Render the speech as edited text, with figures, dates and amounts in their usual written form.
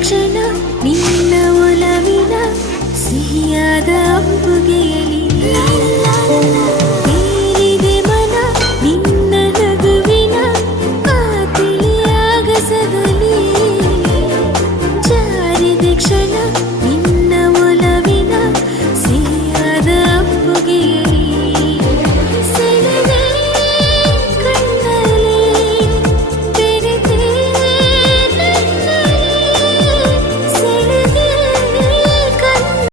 ಕ್ಷಣ ನಿನ್ನ ಒಲವಿನ ಸಿಹಿಯಾದ ಅಂಬುಗೆಯಲಿ ತೇಲಿದೆ ಮನ ನಿನ್ನ ನಗುವಿನ ಆ ತಿಳಿಯಾಗಸದಲ್ಲಿ ಜಾರಿದೆ ಕ್ಷಣ